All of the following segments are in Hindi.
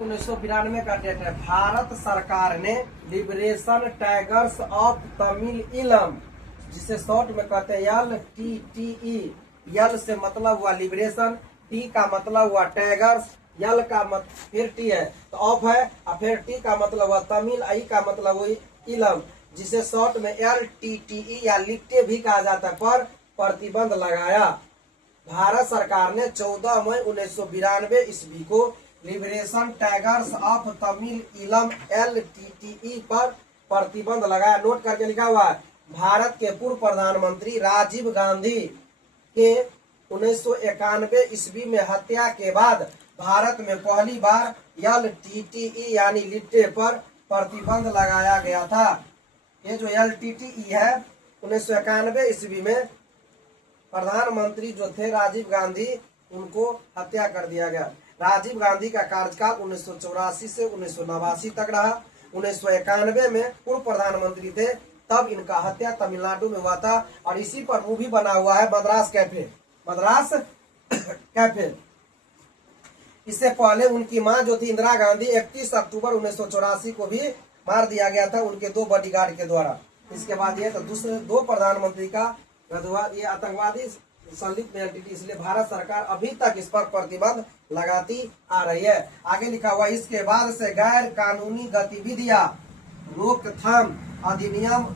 1992 का डेट है। भारत सरकार ने लिबरेशन टाइगर्स ऑफ तमिल इलम, जिसे शॉर्ट में कहते हैं LTTE। यल से मतलब हुआ लिबरेशन, टी का मतलब हुआ टाइगर्स, यल का फिर टी है तो ऑफ है, और फिर टी का मतलब हुआ तमिल, आई का मतलब हुई इलम, जिसे शॉर्ट में LTTE या लिट्टे भी कहा जाता है, पर प्रतिबंध लगाया। भारत सरकार ने 14 मई 1992 ईस्वी को लिबरेशन टाइगर्स ऑफ तमिल इलम LTTE पर प्रतिबंध लगाया। नोट करके लिखा हुआ है। भारत के पूर्व प्रधानमंत्री राजीव गांधी के 1991 ईस्वी में हत्या के बाद भारत में पहली बार LTTE यानी लिट्टे पर प्रतिबंध लगाया गया था। ये जो LTTE है 1991 ईस्वी में प्रधानमंत्री जो थे राजीव गांधी, उनको हत्या कर दिया गया। राजीव गांधी का कार्यकाल 1984 से 1989 तक रहा। 1991 में पूर्व प्रधानमंत्री थे, तब इनका हत्या तमिलनाडु में हुआ था, और इसी पर मूवी बना हुआ है मद्रास कैफे। मद्रास कैफे। इससे पहले उनकी मां जो थी इंदिरा गांधी 31 अक्टूबर 1984 को भी मार दिया गया था उनके 2 बॉडीगार्ड के द्वारा। इसके बाद ये तो दूसरे 2 प्रधानमंत्री का ये आतंकवादी संलिप्त एंटिटी, इसलिए भारत सरकार अभी तक इस पर प्रतिबंध लगाती आ रही है। आगे लिखा हुआ, इसके बाद से गैर कानूनी गतिविधियां रोकथाम अधिनियम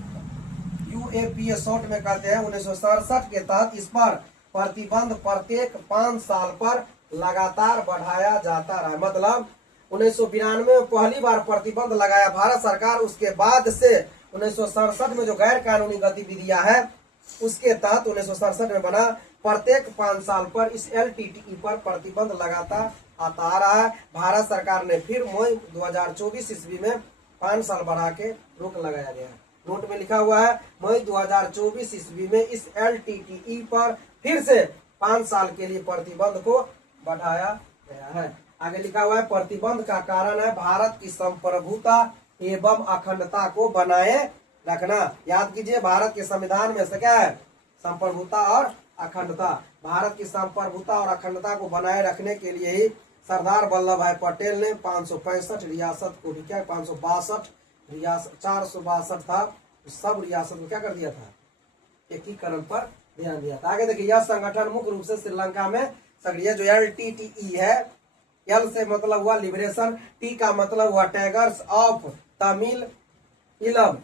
UAPA शॉर्ट में कहते हैं 1967 के तहत इस पर प्रतिबंध प्रत्येक 5 साल पर लगातार बढ़ाया जाता रहा। मतलब 1992 में पहली बार प्रतिबंध लगाया भारत सरकार, उसके बाद से 1967 में जो गैर कानूनी गतिविधियां है उसके तहत 1967 में बना, प्रत्येक 5 साल पर इस LTTE पर प्रतिबंध लगाता आता आ रहा है। भारत सरकार ने फिर मई 2024 ईस्वी में 5 साल बढ़ा के रोक लगाया गया है। नोट में लिखा हुआ है, मई 2024 ईस्वी में इस LTTE पर फिर से 5 साल के लिए प्रतिबंध को बढ़ाया गया है। आगे लिखा हुआ है, प्रतिबंध का कारण है भारत की संप्रभुता एवं अखंडता को बनाए रखना। याद कीजिए, भारत के संविधान में से क्या है? संप्रभुता और अखंडता। भारत की संप्रभुता और अखंडता को बनाए रखने के लिए ही सरदार वल्लभ भाई पटेल ने 565 रियासत को भी क्या 562 रियासत 462 था, सब रियासत को क्या कर दिया था? एकीकरण पर ध्यान दिया था। आगे देखिए, यह संगठन मुख्य रूप से श्रीलंका में सक्रिय। जो LTTE है, L से मतलब हुआ लिबरेशन, T का मतलब हुआ टाइगर्स ऑफ तमिल इलम।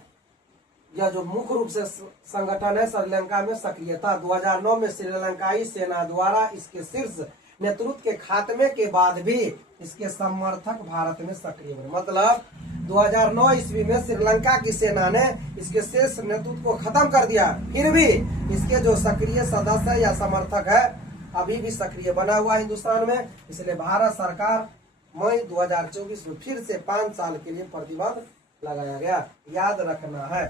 यह जो मुख्य रूप से संगठन है श्रीलंका में सक्रिय था। 2009 में श्रीलंकाई सेना द्वारा इसके शीर्ष नेतृत्व के खात्मे के बाद भी इसके समर्थक भारत में सक्रिय बने। मतलब 2009 ईस्वी में श्रीलंका की सेना ने इसके शीर्ष नेतृत्व को खत्म कर दिया, फिर भी इसके जो सक्रिय सदस्य या समर्थक है अभी भी सक्रिय बना हुआ हिंदुस्तान में। इसलिए भारत सरकार मई 2024 में फिर से 5 साल के लिए प्रतिबंध लगाया गया। याद रखना है।